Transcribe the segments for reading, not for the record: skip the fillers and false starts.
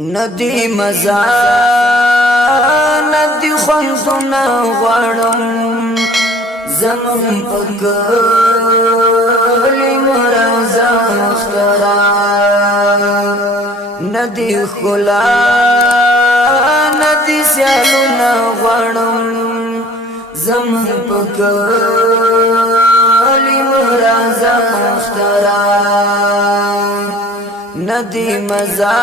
ندی مزا ندی خوندنا غړم زمون پکلی مرزا اخترا ندی خلا ندی سیالنا غړم زمون پکلی مرزا اخترا ندی مزا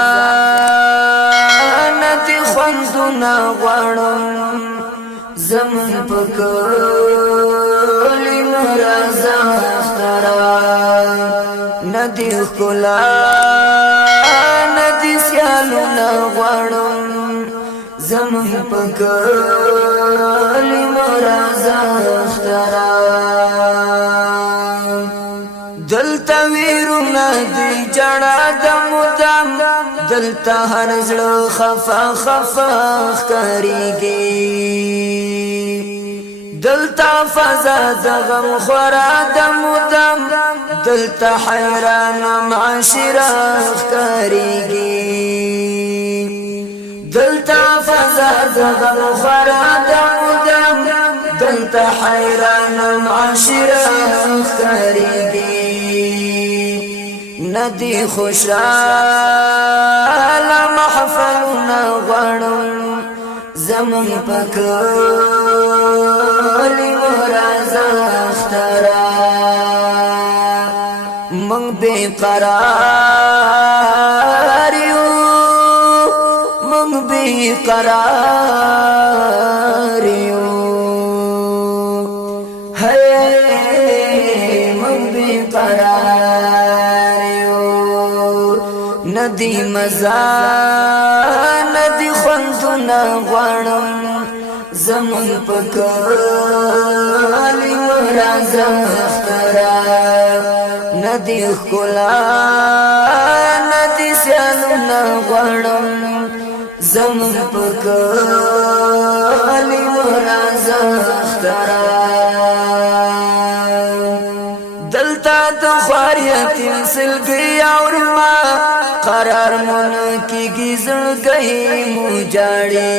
ندی خوندنا غړم زمون پکلی مرزا اخترا ندی خلا ندی سیالنا غړم زمون پکلی مرزا اخترا دلتا ویرونا دی جڑا دمدام دلتا هر زړه خفا خفا کریږي دلتا فضا دغم خورا دمدام دلتا حیران معاشره کریږي دلتا فضا دغم خورا دمدام دلتا حیران معاشره کریږي ندی خوشال محفلنا غړم زمون پکلی مرزا اخترا من بے قرار یو من بے قرار یو من بے قرار ندی مزا ندی خوندنا غړم زمون پکلی مرزا اخترا ندی خلا ندی سیالنا غړم زمون پکلی مرزا اخترا دلتا دخواریت سلگی اورما قرار من کی گزر گئی مجاڑی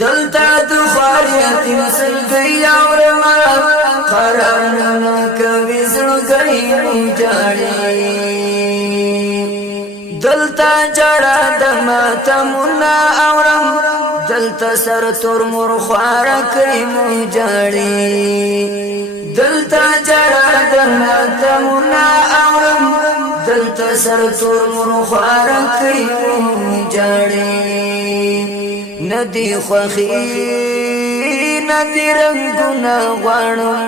دلتا دخواریت سلگی اورما قرار من کی گزر گئی مجاڑی دلتا جڑا دماتا منا اورم دلتا سر تور مرخوارا کئی مجاڑی دلتا جڑا دماتا منا اورم دلتا سر تور مرخوارا کئی مجاڑی ندی خوخی ندی رنگنا غړم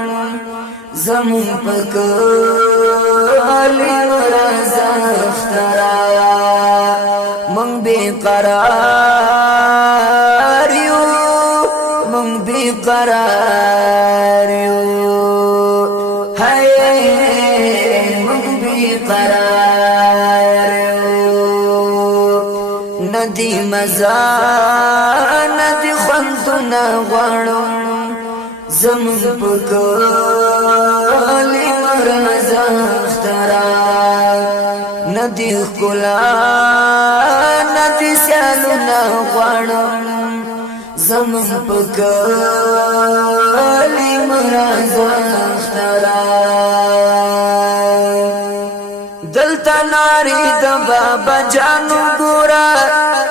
زمون پکلی مرزا اخترا من بے قرار یو من بے قرار یو من بے قرار یو ندی مزا ندی خوندنا غړم زمون پکلی مرزا اخترا ندی خلا ندی سیالنا غړم زمون پکلی مرزا اخترا دلتا ناری د بابا جانو ګورا